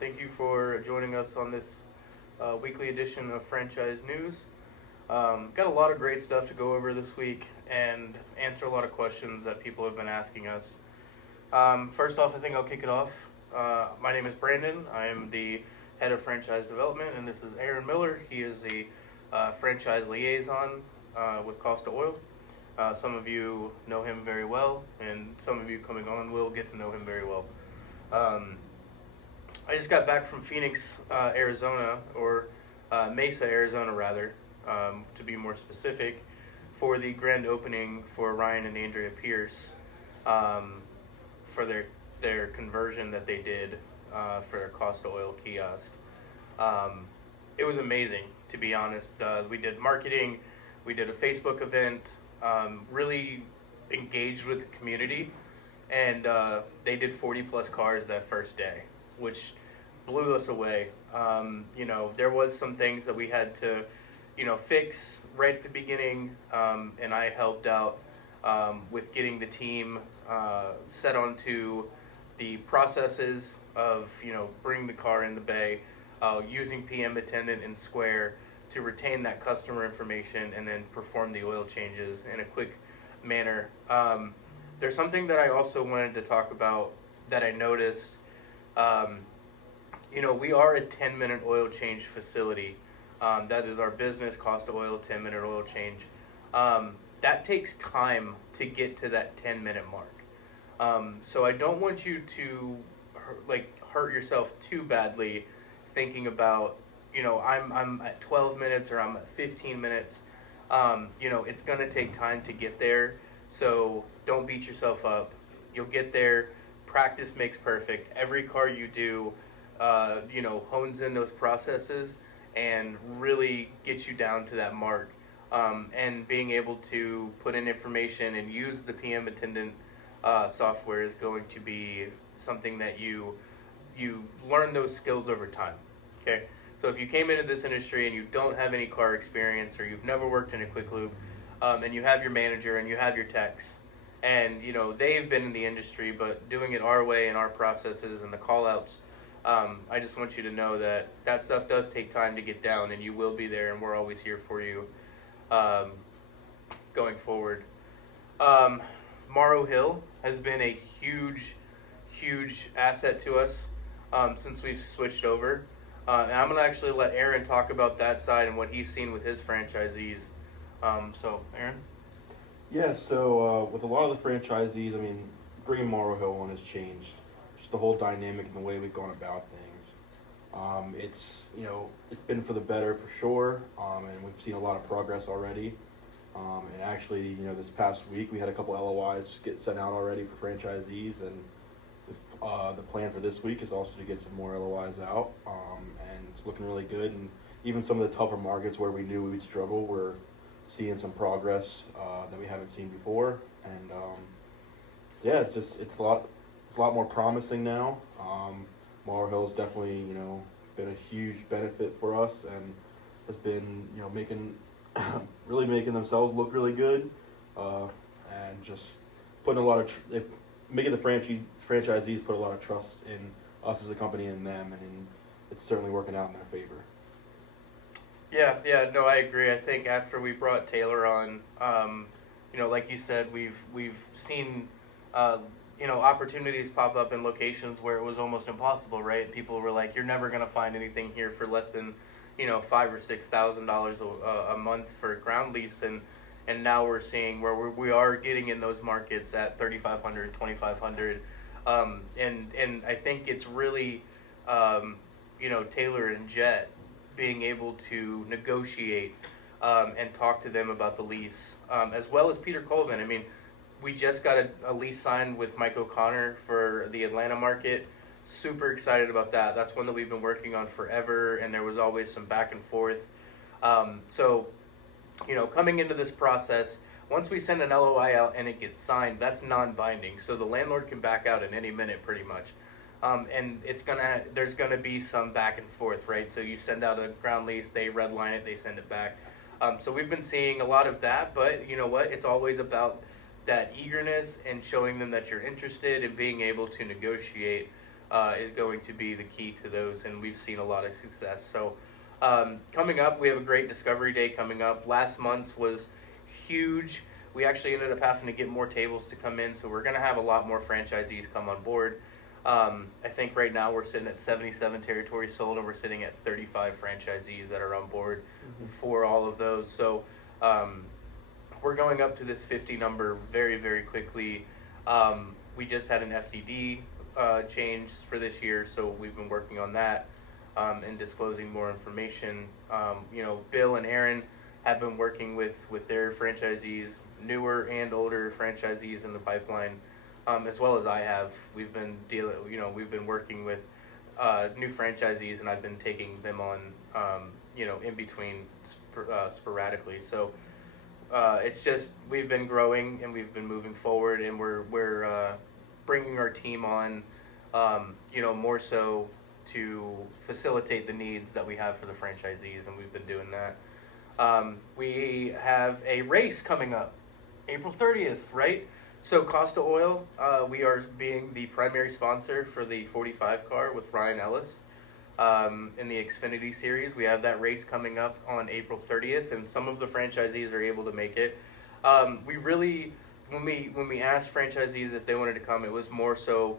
Thank you for joining us on this weekly edition of Franchise News. Got a lot of great stuff to go over this week and answer a lot of questions that people have been asking us. First off, I think I'll kick it off. My name is Brandon. I am the head of franchise development, and this is Aaron Miller. He is the franchise liaison with Costa Oil. Some of you know him very well, and some of you coming on will get to know him very well. I just got back from Phoenix, Arizona, or Mesa, Arizona, rather, to be more specific, for the grand opening for Ryan and Andrea Pierce for their conversion that they did for their Costa Oil kiosk. It was amazing, to be honest. We did marketing, we did a Facebook event, really engaged with the community, and they did 40 plus cars that first day, which blew us away. There was some things that we had to, fix right at the beginning, and I helped out with getting the team set onto the processes of, bring the car in the bay, using PM attendant and Square to retain that customer information and then perform the oil changes in a quick manner. There's something that I also wanted to talk about that I noticed. We are a 10-minute oil change facility. That is our business, Costa Oil, 10-minute oil change. That takes time to get to that 10-minute mark. So I don't want you to hurt yourself too badly thinking about, I'm at 12 minutes or I'm at 15 minutes. It's going to take time to get there. So don't beat yourself up. You'll get there. Practice makes perfect. Every car you do, hones in those processes and really gets you down to that mark. And being able to put in information and use the PM attendant software is going to be something that you learn those skills over time. Okay, so if you came into this industry and you don't have any car experience, or you've never worked in a quick lube, and you have your manager and you have your techs, and they've been in the industry but doing it our way and our processes and the call outs, I just want you to know that stuff does take time to get down, and you will be there, and we're always here for you going forward. Morrow Hill has been a huge asset to us since we've switched over. And I'm going to actually let Aaron talk about that side and what he's seen with his franchisees. So, Aaron? Yeah, so with a lot of the franchisees, bringing Morrow Hill on has changed. Just the whole dynamic and the way we've gone about things. It's been for the better for sure, and we've seen a lot of progress already. And actually, this past week we had a couple LOIs get sent out already for franchisees, and the plan for this week is also to get some more LOIs out, and it's looking really good. And even some of the tougher markets where we knew we'd struggle, we're seeing some progress that we haven't seen before. And it's a lot more promising now. Morrow Hill's definitely been a huge benefit for us, and has been making really making themselves look really good, and just putting a lot of making the franchisees put a lot of trust in us as a company and them, and it's certainly working out in their favor. Yeah, no, I agree. I think after we brought Taylor on, like you said, we've seen, opportunities pop up in locations where it was almost impossible, right? People were like, "You're never gonna find anything here for less than, $5,000 or $6,000 a month for ground lease," and now we're seeing where we are getting in those markets at $3,500, $2,500, and I think it's really, Taylor and Jet being able to negotiate and talk to them about the lease, as well as Peter Colvin. We just got a lease signed with Mike O'Connor for the Atlanta market. Super excited about that. That's one that we've been working on forever, and there was always some back and forth. Coming into this process, once we send an LOI out and it gets signed, that's non-binding. So the landlord can back out at any minute pretty much. And there's gonna be some back and forth, right? So you send out a ground lease, they redline it, they send it back. So we've been seeing a lot of that, but you know what? It's always about that eagerness and showing them that you're interested and being able to negotiate is going to be the key to those, and we've seen a lot of success. So coming up, we have a great Discovery Day coming up. Last month's was huge. We actually ended up having to get more tables to come in, so we're going to have a lot more franchisees come on board. I think right now we're sitting at 77 territories sold, and we're sitting at 35 franchisees that are on board for all of those. So we're going up to this 50 number very, very quickly. We just had an FDD change for this year, so we've been working on that and disclosing more information. Bill and Aaron have been working with their franchisees, newer and older franchisees in the pipeline, as well as I have. We've been we've been working with new franchisees, and I've been taking them on, in between sporadically. So it's just we've been growing and we've been moving forward, and we're bringing our team on, more so to facilitate the needs that we have for the franchisees, and we've been doing that. We have a race coming up, April 30th, right? So Costa Oil, we are being the primary sponsor for the 45 car with Ryan Ellis in the Xfinity Series. We have that race coming up on April 30th, and some of the franchisees are able to make it. We really, when we asked franchisees if they wanted to come, it was more so,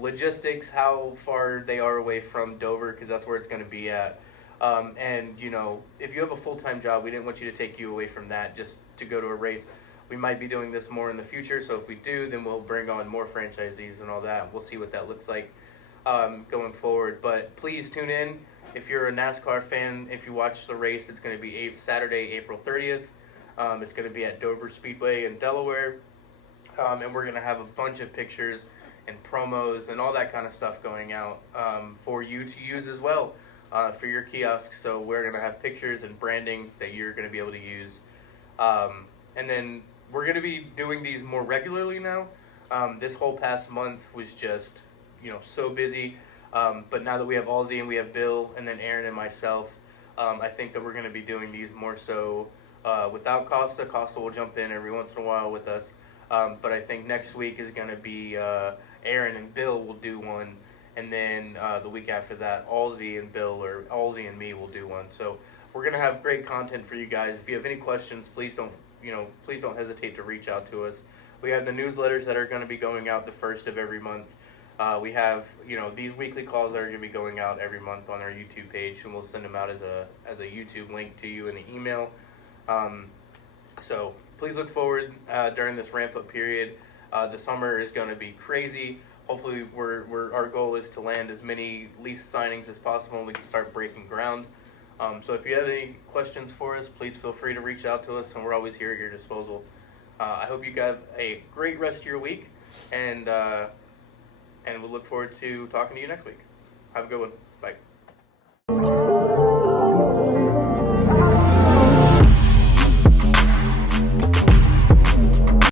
logistics, how far they are away from Dover, because that's where it's going to be at. And if you have a full-time job, we didn't want you to take you away from that just to go to a race. We might be doing this more in the future, so if we do, then we'll bring on more franchisees and all that. We'll see what that looks like going forward. But please tune in. If you're a NASCAR fan, if you watch the race, it's going to be Saturday, April 30th. It's going to be at Dover Speedway in Delaware. And we're going to have a bunch of pictures and promos and all that kind of stuff going out for you to use as well for your kiosks. So we're going to have pictures and branding that you're going to be able to use. And then we're going to be doing these more regularly now. This whole past month was just, so busy. But now that we have Alzi and we have Bill and then Aaron and myself, I think that we're going to be doing these more so without Costa. Costa will jump in every once in a while with us. But I think next week is going to be Aaron and Bill will do one. And then the week after that, Alzi and Bill, or Alzi and me will do one. So we're going to have great content for you guys. If you have any questions, please don't hesitate to reach out to us. We have the newsletters that are going to be going out the first of every month. We have, these weekly calls that are going to be going out every month on our YouTube page, and we'll send them out as a YouTube link to you in the email. So please look forward during this ramp-up period. The summer is going to be crazy. Hopefully, our goal is to land as many lease signings as possible, and we can start breaking ground. So if you have any questions for us, please feel free to reach out to us, and we're always here at your disposal. I hope you have a great rest of your week, and we'll look forward to talking to you next week. Have a good one. Bye.